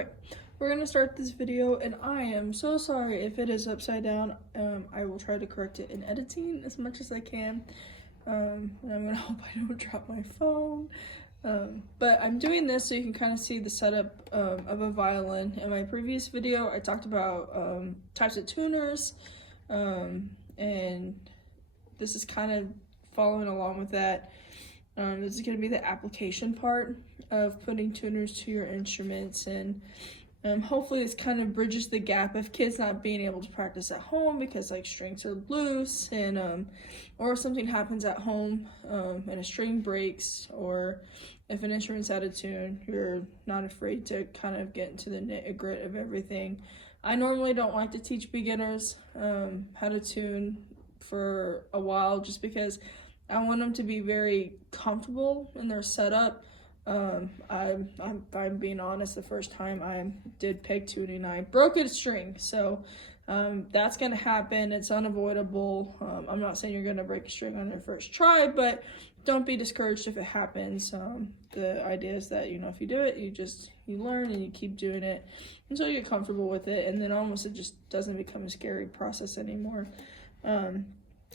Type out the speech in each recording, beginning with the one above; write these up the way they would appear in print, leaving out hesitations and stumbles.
Okay, we're gonna start this video, and I am so sorry if it is upside down. I will try to correct it in editing as much as I can. And I'm gonna hope I don't drop my phone. But I'm doing this so you can kind of see the setup of a violin. In my previous video, I talked about types of tuners, and this is kind of following along with that. This is going to be the application part of putting tuners to your instruments, and hopefully this kind of bridges the gap of kids not being able to practice at home because like strings are loose, and or if something happens at home and a string breaks, or if an instrument's out of tune, you're not afraid to kind of get into the nitty-gritty of everything. I normally don't like to teach beginners how to tune for a while, just because I want them to be very comfortable in their setup. I'm being honest, the first time I did peg tuning, I broke a string. So that's going to happen. It's unavoidable. I'm not saying you're going to break a string on your first try, but don't be discouraged if it happens. The idea is that, if you do it, you learn and you keep doing it until you get comfortable with it. And then almost it just doesn't become a scary process anymore.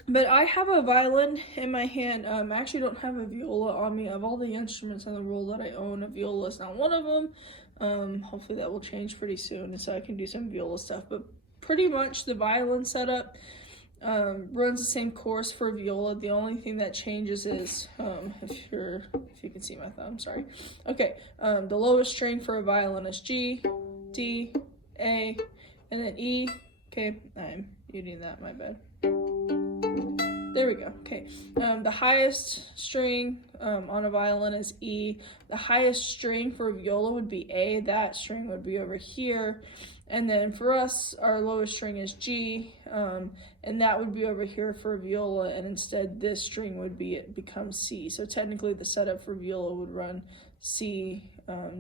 But I have a violin in my hand. I actually don't have a viola on me. Of all the instruments in the world that I own, a viola is not one of them. Hopefully that will change pretty soon, and so I can do some viola stuff. But pretty much the violin setup runs the same course for viola. The only thing that changes is, if you can see my thumb, sorry. Okay, the lowest string for a violin is G, D, A, and then E. Okay, I'm muting that, my bad. There we go. Okay. The highest string on a violin is E. The highest string for a viola would be A. That string would be over here. And then for us, our lowest string is G, and that would be over here for a viola. And instead, this string would become C. So technically, the setup for viola would run C,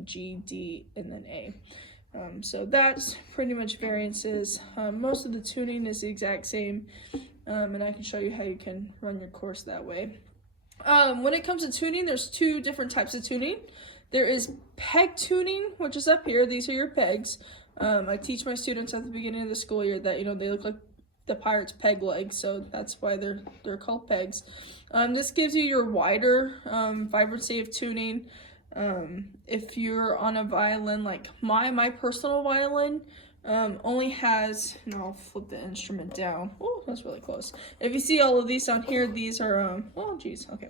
G, D, and then A. So that's pretty much variances. Most of the tuning is the exact same. And I can show you how you can run your course that way. When it comes to tuning, there's two different types of tuning. There is peg tuning, which is up here. These are your pegs. I teach my students at the beginning of the school year that, they look like the pirate's peg legs, so that's why they're called pegs. This gives you your wider vibrancy of tuning. If you're on a violin, like my personal violin, only has, and I'll flip the instrument down. Oh, that's really close. If you see all of these down here, these are, oh geez, okay.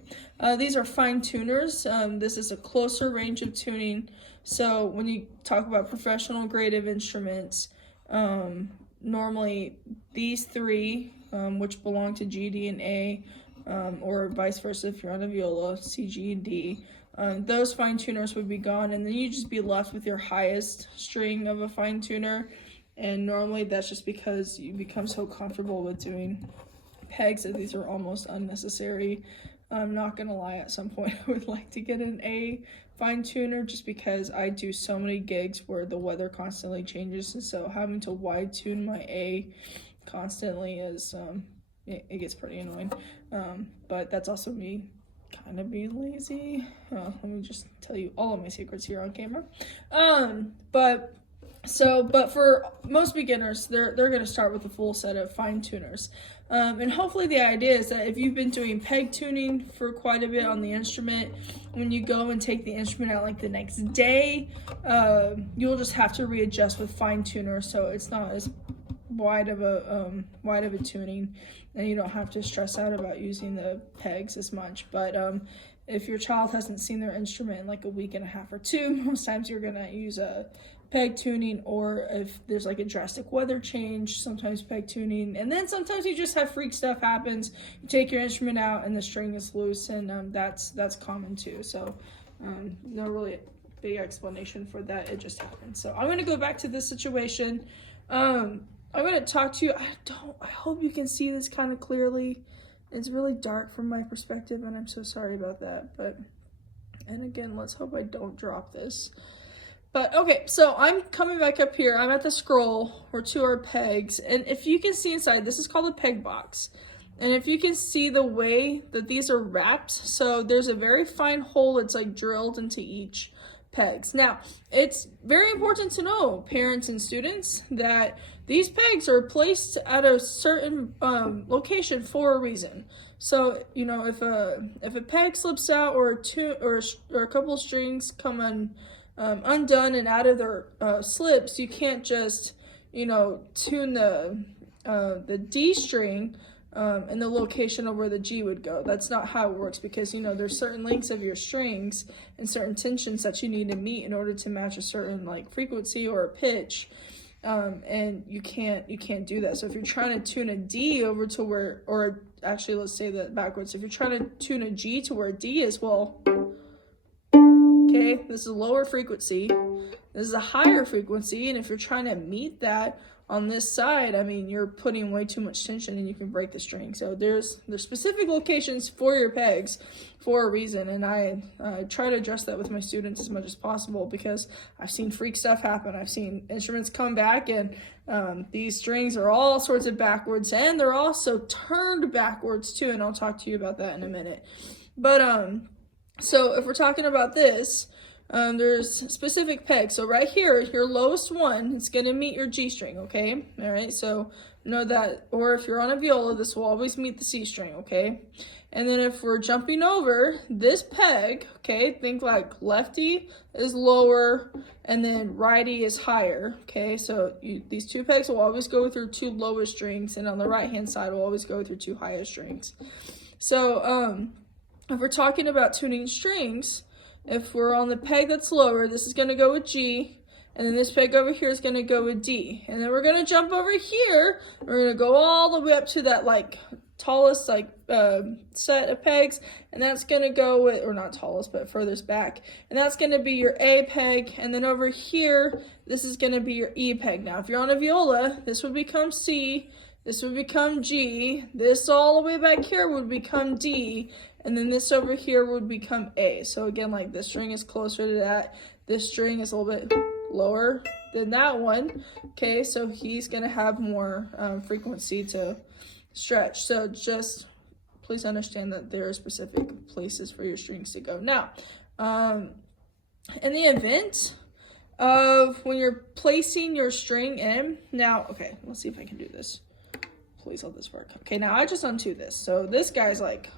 These are fine tuners. This is a closer range of tuning. So when you talk about professional grade of instruments, normally these three, which belong to G, D, and A, or vice versa if you're on a viola, C, G, and D, those fine tuners would be gone, and then you'd just be left with your highest string of a fine tuner. And normally that's just because you become so comfortable with doing pegs that these are almost unnecessary. I'm not gonna lie, at some point I would like to get an A fine tuner, just because I do so many gigs where the weather constantly changes, and so having to wide tune my A constantly is it gets pretty annoying. But that's also me kind of being lazy. Let me just tell you all of my secrets here on camera. But for most beginners, they're going to start with a full set of fine tuners. And hopefully the idea is that if you've been doing peg tuning for quite a bit on the instrument, when you go and take the instrument out like the next day, you'll just have to readjust with fine tuner, so it's not as wide of a tuning, and you don't have to stress out about using the pegs as much. But if your child hasn't seen their instrument in like a week and a half or two, most times you're gonna use a peg tuning, or if there's like a drastic weather change, sometimes peg tuning, and then sometimes you just have freak stuff happens. You take your instrument out and the string is loose, and that's common too. So no really big explanation for that, it just happens. So I'm gonna go back to this situation. I'm gonna talk to you. I hope you can see this kind of clearly. It's really dark from my perspective, and I'm so sorry about that. And again, let's hope I don't drop this. But okay, so I'm coming back up here. I'm at the scroll where two are pegs, and if you can see inside, this is called a peg box. And if you can see the way that these are wrapped, so there's a very fine hole that's like drilled into each pegs. Now, it's very important to know, parents and students, that these pegs are placed at a certain location for a reason. So, you know, if a peg slips out, or a couple of strings come undone and out of their slips, you can't just, you know, tune the D string in the location of where the G would go. That's not how it works, because, you know, there's certain lengths of your strings and certain tensions that you need to meet in order to match a certain like frequency or a pitch. And you can't do that. So if you're trying to tune a D over to where, or actually let's say that backwards, if you're trying to tune a G to where D is, well, okay, this is a lower frequency, this is a higher frequency, and if you're trying to meet that on this side, I mean, you're putting way too much tension and you can break the string. So there's specific locations for your pegs for a reason, and I try to address that with my students as much as possible, because I've seen freak stuff happen. I've seen instruments come back and these strings are all sorts of backwards, and they're also turned backwards too, and I'll talk to you about that in a minute. But so if we're talking about this, there's specific pegs. So right here, your lowest one, it's going to meet your G string, okay? All right, so know that. Or if you're on a viola, this will always meet the C string, okay? And then if we're jumping over this peg, okay, think like lefty is lower and then righty is higher, okay? So these two pegs will always go through two lowest strings, and on the right-hand side will always go through two highest strings. So if we're talking about tuning strings, if we're on the peg that's lower, this is going to go with G, and then this peg over here is going to go with D. And then we're going to jump over here. We're going to go all the way up to that like tallest like set of pegs, and that's going to go with, or not tallest, but furthest back. And that's going to be your A peg, and then over here, this is going to be your E peg. Now, if you're on a viola, this would become C, this would become G, this all the way back here would become D, and then this over here would become A. So again, like this string is closer to that. This string is a little bit lower than that one. Okay, so he's gonna have more frequency to stretch. So just please understand that there are specific places for your strings to go. Now, in the event of when you're placing your string in, now, okay, let's see if I can do this. Please let this work. Okay, now I just untuned this. So this guy's like,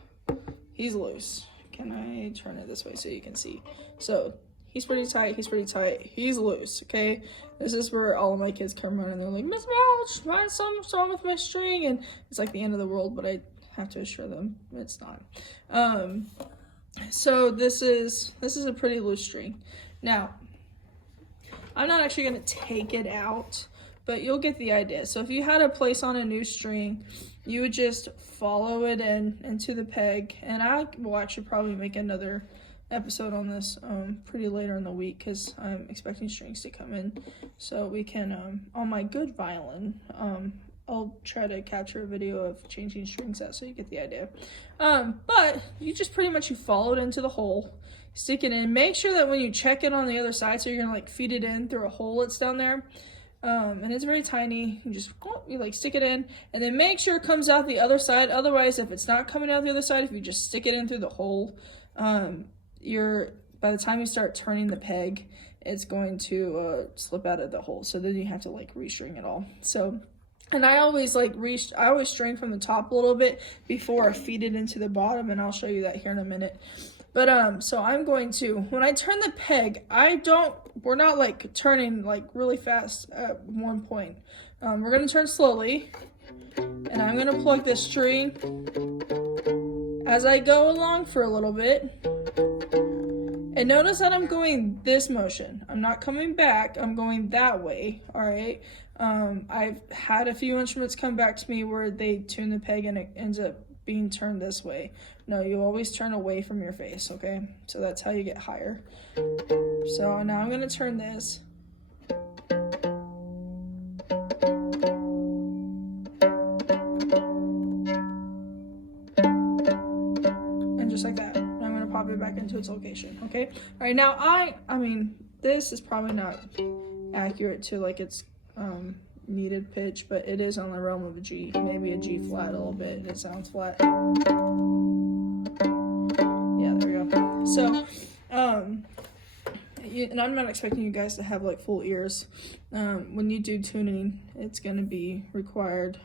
he's loose. Can I turn it this way so you can see? So he's pretty tight, he's loose, okay? This is where all of my kids come running, they're like, Miss Welch, why something's wrong with my string? And it's like the end of the world, but I have to assure them it's not. So this is a pretty loose string. Now, I'm not actually gonna take it out, but you'll get the idea. So if you had to place on a new string, you would just follow it into the peg, and I will actually probably make another episode on this pretty later in the week, because I'm expecting strings to come in, so we can on my good violin I'll try to capture a video of changing strings out so you get the idea. But you just pretty much, you follow it into the hole, stick it in, make sure that when you check it on the other side, so you're gonna like feed it in through a hole that's down there, and it's very tiny, you like stick it in, and then make sure it comes out the other side. Otherwise, if it's not coming out the other side, if you just stick it in through the hole, by the time you start turning the peg, it's going to slip out of the hole. So then you have to like restring it all. So, and I always string from the top a little bit before I feed it into the bottom, and I'll show you that here in a minute. But so I'm going to, when I turn the peg, we're not like turning like really fast at one point. We're gonna turn slowly, and I'm gonna plug this string as I go along for a little bit. And notice that I'm going this motion. I'm not coming back, I'm going that way, all right? I've had a few instruments come back to me where they tune the peg and it ends up being turned this way. No, you always turn away from your face, okay? So that's how you get higher. So now I'm gonna turn this. And just like that, I'm gonna pop it back into its location, okay? All right, now I mean, this is probably not accurate to like its needed pitch, but it is on the realm of a G, maybe a G flat a little bit. It sounds flat. Yeah, there we go. So and I'm not expecting you guys to have like full ears. When you do tuning, it's going to be required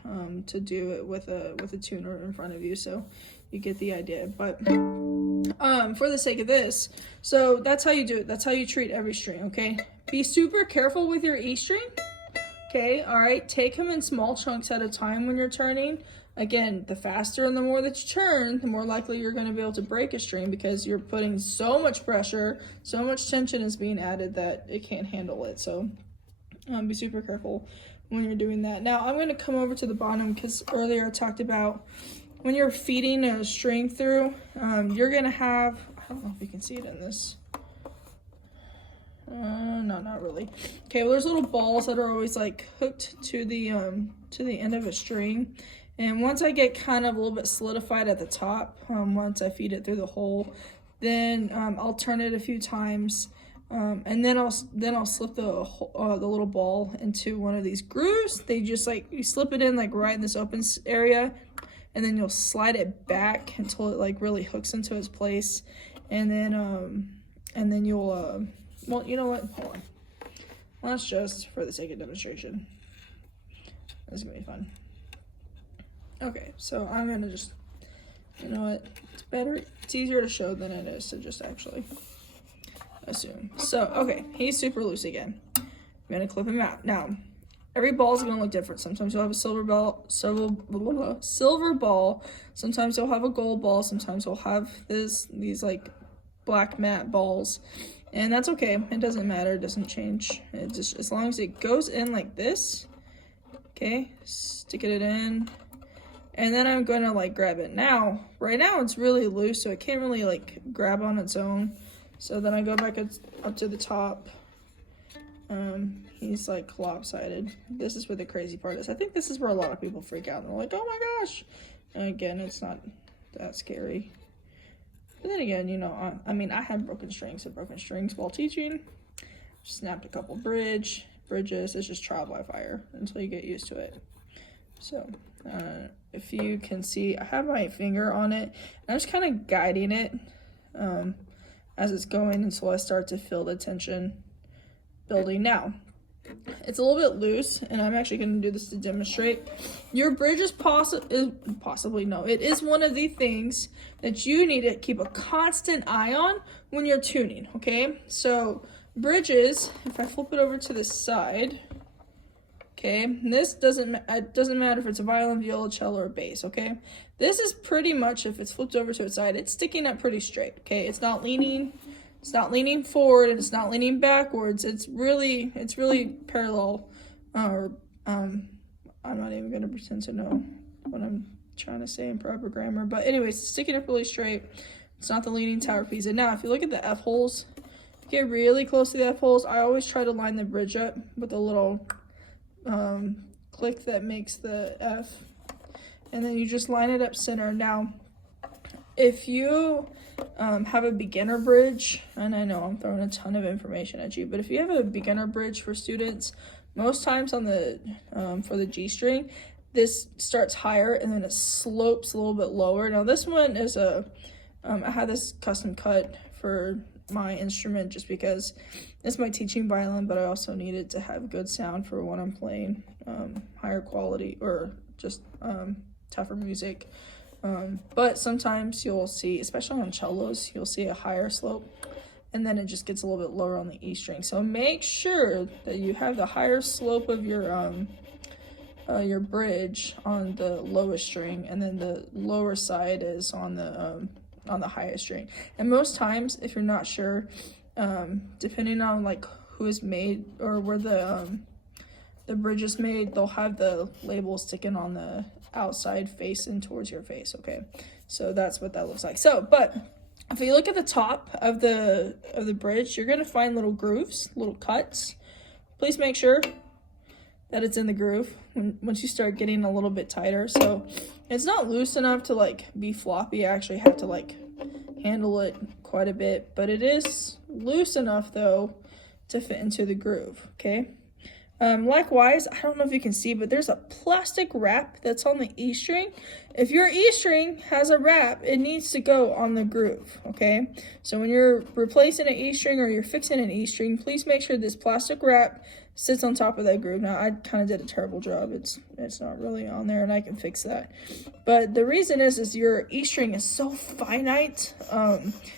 to do it with a tuner in front of you, so you get the idea. But for the sake of this, so that's how you do it. That's how you treat every string, okay? Be super careful with your E string. Okay, all right, take them in small chunks at a time when you're turning. Again, the faster and the more that you turn, the more likely you're going to be able to break a string, because you're putting so much pressure, so much tension is being added that it can't handle it. So be super careful when you're doing that. Now I'm going to come over to the bottom, because earlier I talked about when you're feeding a string through, you're going to have, I don't know if you can see it in this. No, not really. Okay, well, there's little balls that are always like hooked to the end of a string. And once I get kind of a little bit solidified at the top, once I feed it through the hole, then I'll turn it a few times, and then I'll slip the little ball into one of these grooves. They just like, you slip it in like right in this open area, and then you'll slide it back until it like really hooks into its place, and then you'll well, you know what? Hold on. Let's just, for the sake of demonstration, this is gonna be fun. Okay, so I'm gonna just, you know what? It's easier to show than it is to just actually assume. So, okay, he's super loose again. I'm gonna clip him out. Now, every ball is gonna look different. Sometimes you'll have a silver ball. Sometimes you'll have a gold ball. Sometimes you'll have these like black matte balls. And that's okay, it doesn't matter, it doesn't change. It just, as long as it goes in like this, okay, stick it in, and then I'm gonna like grab it. Now, right now it's really loose, so it can't really like grab on its own. So then I go back up to the top. He's like lopsided. This is where the crazy part is. I think this is where a lot of people freak out. They're like, oh my gosh. And again, it's not that scary. But then again, you know, I mean, I had broken strings while teaching. Snapped a couple bridges. It's just trial by fire until you get used to it. So, if you can see, I have my finger on it. And I'm just kind of guiding it as it's going until I start to feel the tension building. Now, it's a little bit loose, and I'm actually going to do this to demonstrate. Your bridge is it is one of the things that you need to keep a constant eye on when you're tuning, okay? So bridges, if I flip it over to the side, okay, this it doesn't matter if it's a violin, viola, cello, or bass, okay? This is pretty much, if it's flipped over to its side, it's sticking up pretty straight, okay? It's not leaning forward, and it's not leaning backwards. It's really parallel. I'm not even gonna pretend to know what I'm trying to say in proper grammar. But anyways, it's sticking up really straight. It's not the leaning tower piece. And now, if you look at the F holes, get really close to the F holes. I always try to line the bridge up with a little click that makes the F, and then you just line it up center. Now, if you have a beginner bridge, and I know I'm throwing a ton of information at you, but if you have a beginner bridge for students, most times on the for the G string, this starts higher and then it slopes a little bit lower. Now this one is I had this custom cut for my instrument just because it's my teaching violin, but I also needed to have good sound for when I'm playing higher quality or just tougher music. But sometimes you'll see, especially on cellos, you'll see a higher slope, and then it just gets a little bit lower on the E string. So make sure that you have the higher slope of your bridge on the lowest string, and then the lower side is on the highest string. And most times, if you're not sure, depending on like who is made or where the bridge is made, they'll have the label sticking on the outside facing towards your face. Okay, so that's what that looks like. So, but if you look at the top of the bridge, you're gonna find little grooves, little cuts. Please make sure that it's in the groove once you start getting a little bit tighter. So it's not loose enough to like be floppy. I actually have to like handle it quite a bit, but it is loose enough though to fit into the groove. Okay. Likewise, I don't know if you can see, but there's a plastic wrap that's on the E string. If your E string has a wrap, it needs to go on the groove, okay? So when you're replacing an E string or you're fixing an E string, please make sure this plastic wrap sits on top of that groove. Now, I kind of did a terrible job. It's not really on there, and I can fix that. But the reason is your E string is so finite.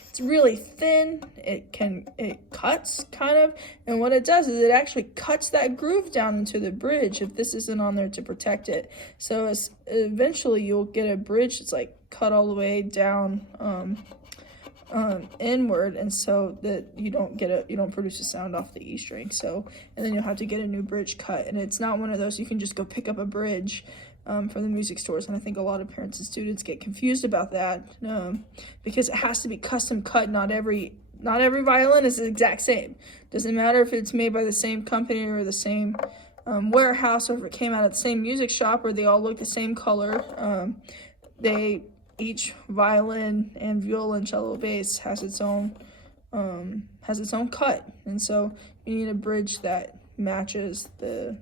It's really thin. It cuts kind of, and what it does is it actually cuts that groove down into the bridge if this isn't on there to protect it. So eventually you'll get a bridge that's like cut all the way down inward, and so that you don't produce a sound off the E string. So, and then you'll have to get a new bridge cut, and it's not one of those you can just go pick up a bridge from the music stores. And I think a lot of parents and students get confused about that because it has to be custom cut. Not every violin is the exact same. Doesn't matter if it's made by the same company or the same warehouse, or if it came out of the same music shop, or they all look the same color. Each violin and viola and cello bass has its own cut, and so you need a bridge that matches the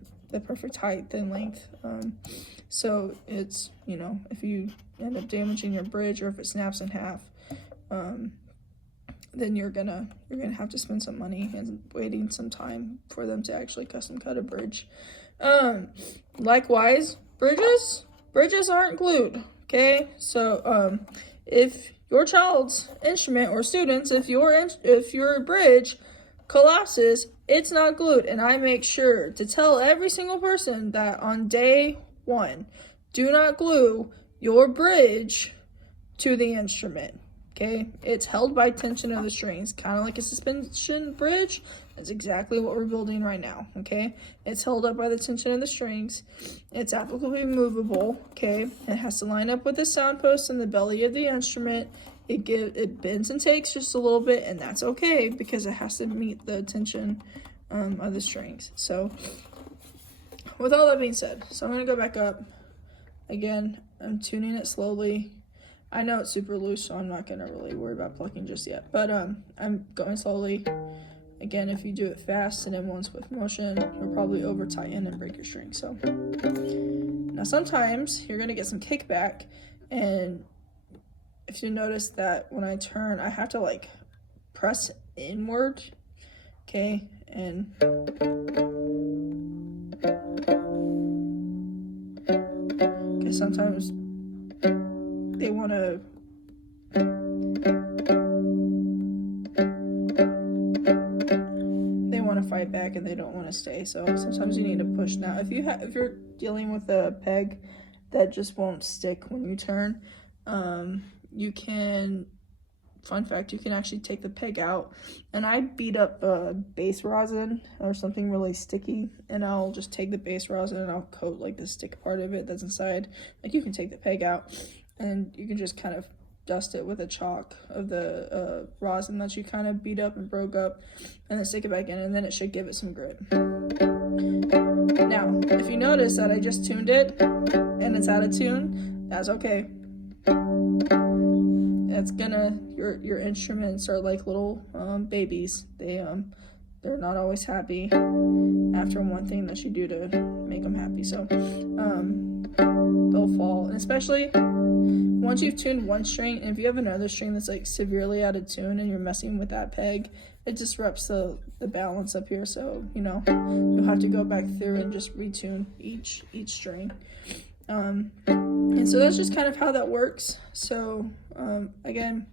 perfect height and length. So it's, if you end up damaging your bridge, or if it snaps in half, then you're gonna have to spend some money and waiting some time for them to actually custom cut a bridge. Likewise, bridges aren't glued. Okay, so if your child's instrument or students, if your bridge collapses, it's not glued. And I make sure to tell every single person that on day 1, do not glue your bridge to the instrument. Okay, it's held by tension of the strings, kind of like a suspension bridge. That's exactly what we're building right now. Okay, it's held up by the tension of the strings. It's applicably movable. Okay, it has to line up with the sound post and the belly of the instrument. It bends and takes just a little bit, and that's okay because it has to meet the tension of the strings. So, with all that being said, so I'm gonna go back up again. I'm tuning it slowly. I know it's super loose, so I'm not going to really worry about plucking just yet. But I'm going slowly. Again, if you do it fast and in one swift motion, you'll probably over tighten and break your string. So now sometimes you're going to get some kickback. And if you notice that when I turn, I have to like press inward. Okay. And sometimes they want to fight back and they don't want to stay. So sometimes you need to push. Now, if you're dealing with a peg that just won't stick when you turn, you can. Fun fact: you can actually take the peg out, and I beat up base rosin or something really sticky, and I'll just take the base rosin and I'll coat like the stick part of it that's inside. Like, you can take the peg out, and you can just kind of dust it with a chalk of the rosin that you kind of beat up and broke up, and then stick it back in, and then it should give it some grip. Now, if you notice that I just tuned it and it's out of tune, that's okay. It's gonna, your instruments are like little babies. They're not always happy after one thing that you do to make them happy. So they'll fall, and especially once you've tuned one string, and if you have another string that's like severely out of tune and you're messing with that peg, it disrupts the balance up here. So you'll have to go back through and just retune each string. And so that's just kind of how that works. So again,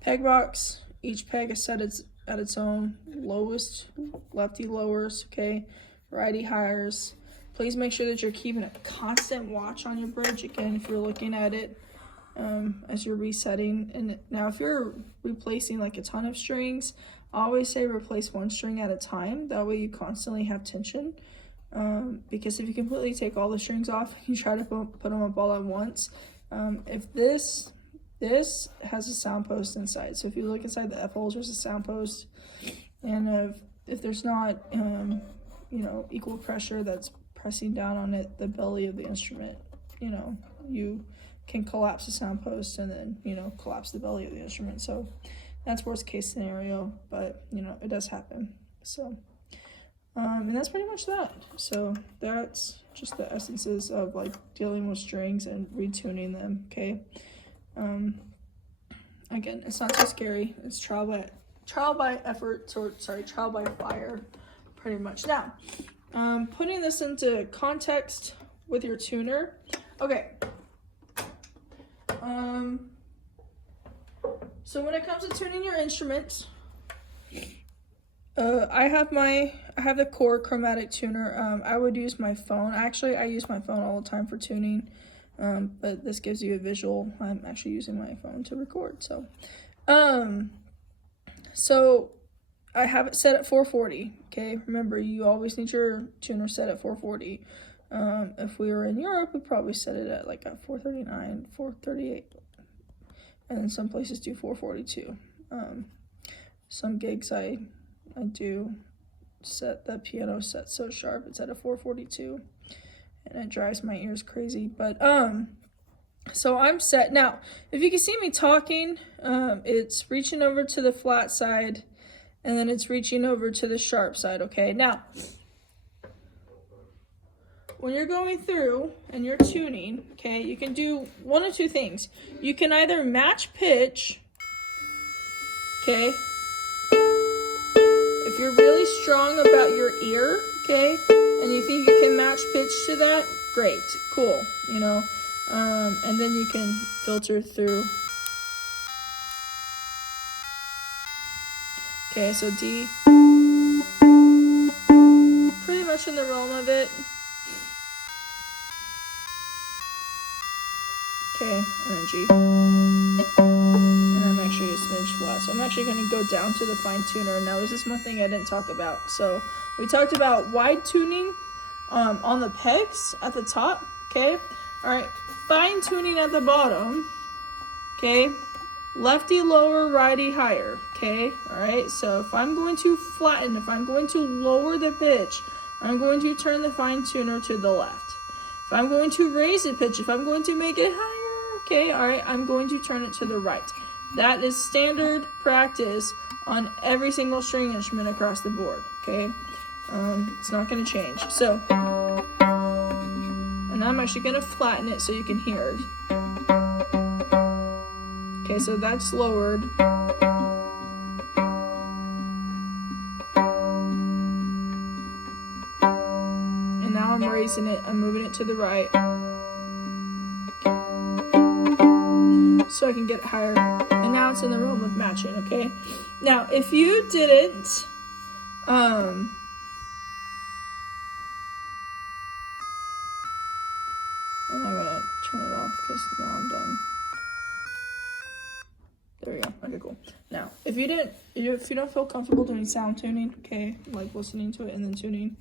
peg box, each peg is set at its own lowest, lefty lowers, okay, righty highers. Please make sure that you're keeping a constant watch on your bridge, again, if you're looking at it as you're resetting. And now if you're replacing like a ton of strings, I always say replace one string at a time. That way you constantly have tension. Because if you completely take all the strings off, you try to put them up all at once. If this has a sound post inside, so if you look inside the F holes, there's a sound post, and if there's not equal pressure that's pressing down on it, the belly of the instrument, you can collapse the sound post and then collapse the belly of the instrument. So that's worst case scenario, but it does happen. So And that's pretty much that. So that's just the essences of like dealing with strings and retuning them, okay? Again, it's not too scary. It's trial by effort, or sorry, trial by fire, pretty much. Now, putting this into context with your tuner. Okay. So when it comes to tuning your instruments, I have the core chromatic tuner. I would use my phone. Actually, I use my phone all the time for tuning. But this gives you a visual. I'm actually using my phone to record. So I have it set at 440. Okay, remember, you always need your tuner set at 440. If we were in Europe, we'd probably set it at like a 439, 438. And then some places do 442. Some gigs I do set the piano set so sharp it's at a 442, and it drives my ears crazy. But so I'm set now. If you can see me talking, it's reaching over to the flat side, and then it's reaching over to the sharp side. Okay, now when you're going through and you're tuning, okay, you can do one of two things. You can either match pitch, okay, if you're really strong about your ear, okay, and you think you can match pitch to that, great, cool, you know, and then you can filter through. Okay, so D, pretty much in the realm of it. Okay, and then G. And I'm actually a smidge flat. So I'm actually going to go down to the fine tuner. Now, this is one thing I didn't talk about. So we talked about wide tuning on the pegs at the top. Okay, all right, fine tuning at the bottom. Okay, lefty lower, righty higher. Okay, all right, so if I'm going to flatten, if I'm going to lower the pitch, I'm going to turn the fine tuner to the left. If I'm going to raise the pitch, if I'm going to make it higher, okay, all right, I'm going to turn it to the right. That is standard practice on every single string instrument across the board, okay? It's not going to change. So, and I'm actually going to flatten it so you can hear it. Okay, so that's lowered. And now I'm raising it, I'm moving it to the right, so I can get it higher. And now it's in the realm of matching, okay? Now, if you didn't, and I'm gonna turn it off because now I'm done. There we go. Okay, cool. Now, if you don't feel comfortable doing sound tuning, okay, like listening to it and then tuning,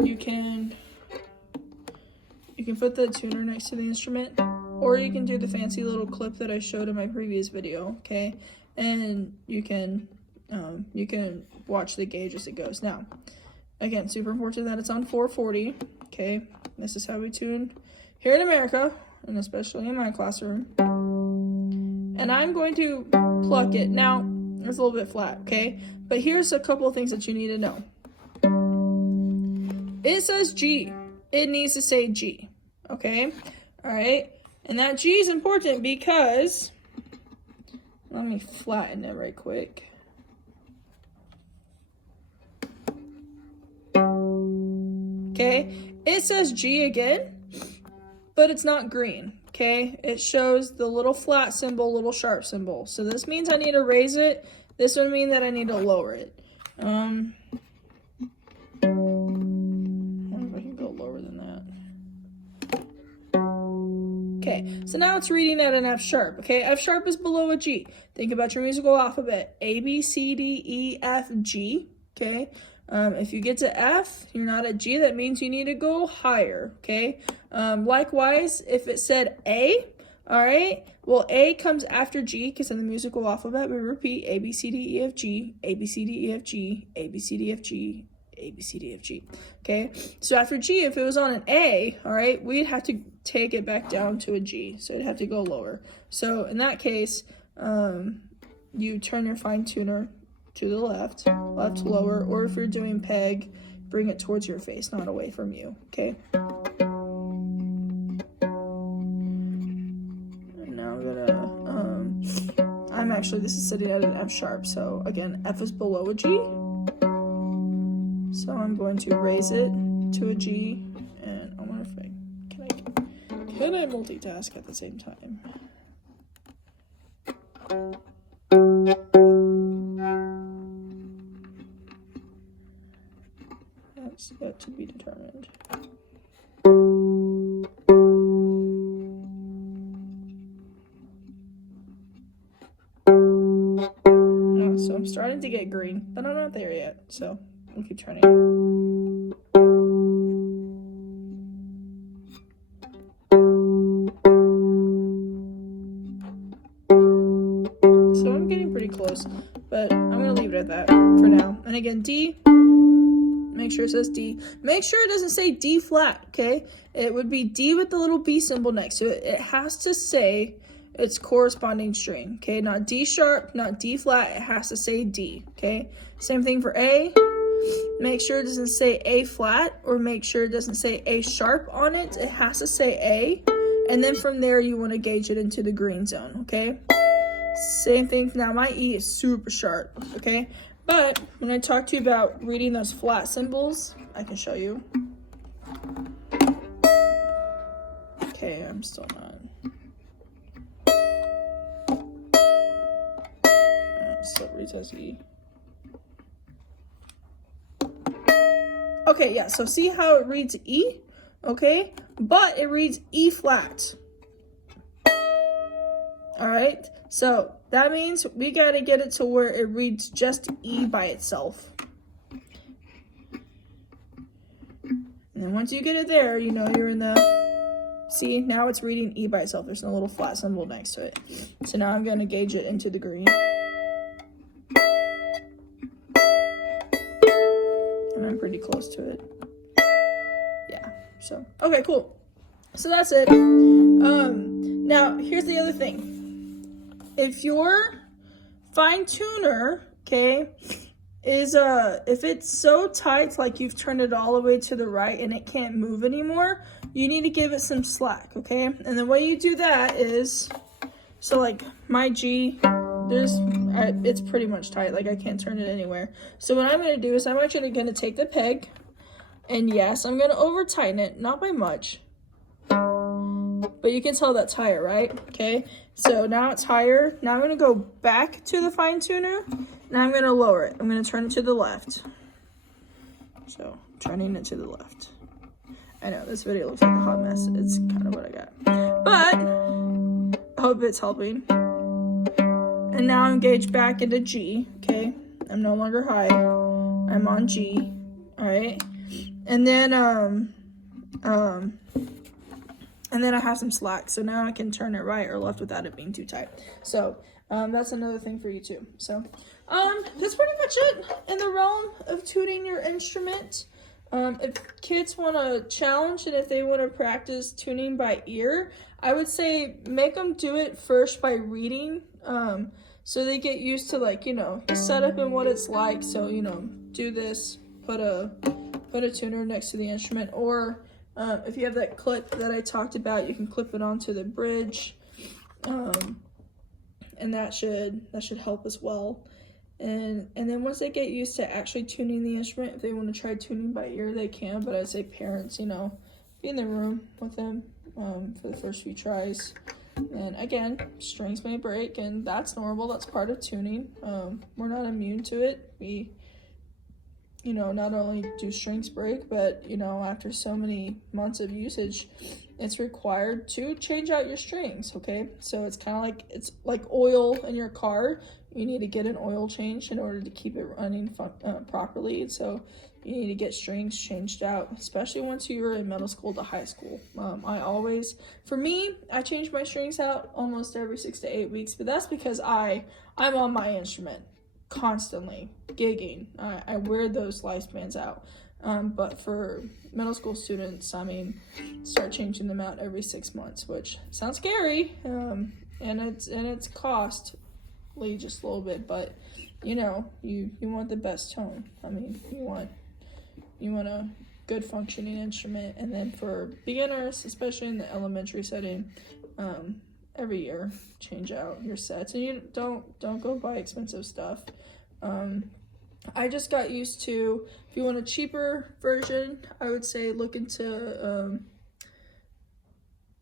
you can put the tuner next to the instrument, or you can do the fancy little clip that I showed in my previous video, okay? And you can watch the gauge as it goes. Now, again, super important that it's on 440, okay? This is how we tune here in America, and especially in my classroom. And I'm going to pluck it. Now, it's a little bit flat, okay? But here's a couple of things that you need to know. It says G. It needs to say G, okay? All right? And that G is important because, let me flatten it right quick. Okay? It says G again, but it's not green, okay? It shows the little flat symbol, little sharp symbol. So this means I need to raise it. This would mean that I need to lower it. I wonder if I can go lower than that. Okay, so now it's reading at an F sharp, okay? F sharp is below a G. Think about your musical alphabet. A, B, C, D, E, F, G, okay? If you get to F, you're not at G, that means you need to go higher, okay? Likewise, if it said A, all right, well, A comes after G, because in the musical alphabet, we repeat A, B, C, D, E, F, G, A, B, C, D, E, F, G, A, B, C, D, F, G, A, B, C, D, F, G, okay? So after G, if it was on an A, all right, we'd have to take it back down to a G, so it'd have to go lower. So in that case, you turn your fine tuner to the left, left lower, or if you're doing peg, bring it towards your face, not away from you, okay? And now I'm gonna, this is sitting at an F sharp, so again, F is below a G. So I'm going to raise it to a G, and I wonder if can I multitask at the same time? That's yet to be determined. Oh, so I'm starting to get green, but I'm not there yet, so we'll keep turning. So I'm getting pretty close, but I'm gonna leave it at that for now. And again, D, make sure it says D. Make sure it doesn't say D flat, okay? It would be D with the little B symbol next to it. It has to say its corresponding string, okay? Not D sharp, not D flat, it has to say D, okay? Same thing for A. Make sure it doesn't say A flat, or make sure it doesn't say A sharp on it. It has to say A, and then from there you want to gauge it into the green zone, okay? Same thing, now my E is super sharp, okay? But when I talk to you about reading those flat symbols, I can show you. Okay, I'm still not. Still reads as E. Okay, yeah, so see how it reads E? Okay, but it reads E flat. All right, so that means we got to get it to where it reads just E by itself. And then once you get it there, you know you're in the, see, now it's reading E by itself. There's no little flat symbol next to it. So now I'm going to gauge it into the green. And I'm pretty close to it. Yeah, so, okay, cool. So that's it. Now, here's the other thing. If your fine tuner, okay, is if it's so tight, like you've turned it all the way to the right and it can't move anymore, you need to give it some slack, okay? And the way you do that is, so like my G, it's pretty much tight, like I can't turn it anywhere. So what I'm gonna do is I'm actually gonna take the peg, and yes, I'm gonna over tighten it, not by much. But you can tell that's higher, right? Okay, so now it's higher. Now I'm gonna go back to the fine tuner. Now I'm gonna lower it. I'm gonna turn it to the left. So, turning it to the left. I know, this video looks like a hot mess. It's kind of what I got. But, I hope it's helping. And now I'm gauged back into G, okay? I'm no longer high. I'm on G, all right? And then I have some slack, so now I can turn it right or left without it being too tight. So that's another thing for you too. So that's pretty much it in the realm of tuning your instrument. If kids want to challenge and if they want to practice tuning by ear, I would say make them do it first by reading, so they get used to, like, you know, the setup and what it's like. So, you know, do this, put a tuner next to the instrument, or if you have that clip that I talked about, you can clip it onto the bridge, and that should help as well. And then once they get used to actually tuning the instrument, if they want to try tuning by ear, they can. But I'd say parents, you know, be in the room with them for the first few tries. And again, strings may break, and that's normal. That's part of tuning. We're not immune to it. We, you know, not only do strings break, but, you know, after so many months of usage, it's required to change out your strings, okay? So it's like oil in your car. You need to get an oil change in order to keep it running properly. So you need to get strings changed out, especially once you're in middle school to high school. For me, I change my strings out almost every 6 to 8 weeks, but that's because I'm on my instrument constantly gigging. I wear those lifespans out. But for middle school students, I mean, start changing them out every 6 months, which sounds scary, and it's costly just a little bit, but you know, you want the best tone. I mean, you want you want a good functioning instrument. And then for beginners, especially in the elementary setting, every year change out your sets, and you don't go buy expensive stuff. I just got used to, if you want a cheaper version, I would say look into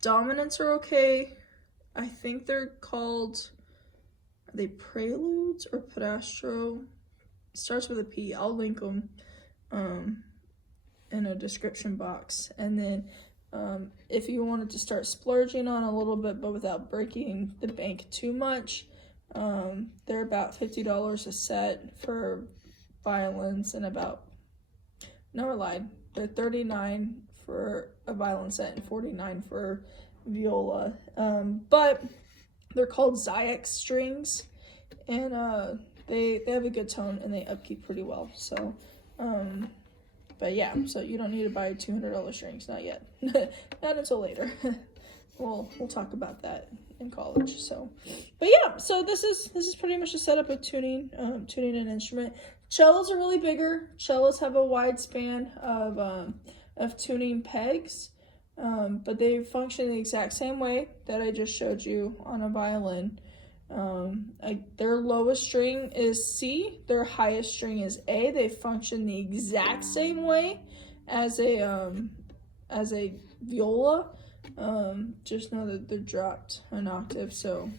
dominants are okay. I think they're called, are they Preludes or Pedastro? It starts with a P. I'll link them in a description box. And then if you wanted to start splurging on a little bit but without breaking the bank too much, they're about $50 a set for violins, and no, I lied, they're $39 for a violin set and $49 for viola. But they're called Zayek strings, and they have a good tone and they upkeep pretty well. So but yeah, so you don't need to buy $200 strings, not yet. Not until later. We'll talk about that in college. So, but yeah, so this is pretty much a setup of tuning an instrument. Cellos are really bigger. Cellos have a wide span of tuning pegs, but they function the exact same way that I just showed you on a violin. Their lowest string is C, their highest string is A. They function the exact same way as a viola. Just know that they're dropped an octave, so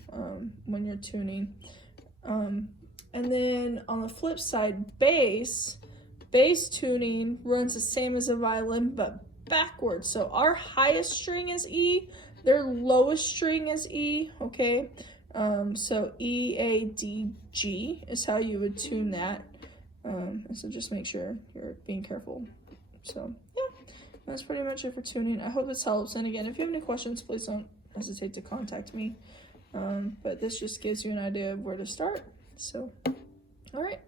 when you're tuning. And then on the flip side, bass tuning runs the same as a violin but backwards. So our highest string is E, their lowest string is E, okay? So E, A, D, G is how you would tune that. So just make sure you're being careful. So yeah, that's pretty much it for tuning. I hope this helps. And again, if you have any questions, please don't hesitate to contact me. But this just gives you an idea of where to start. So, all right.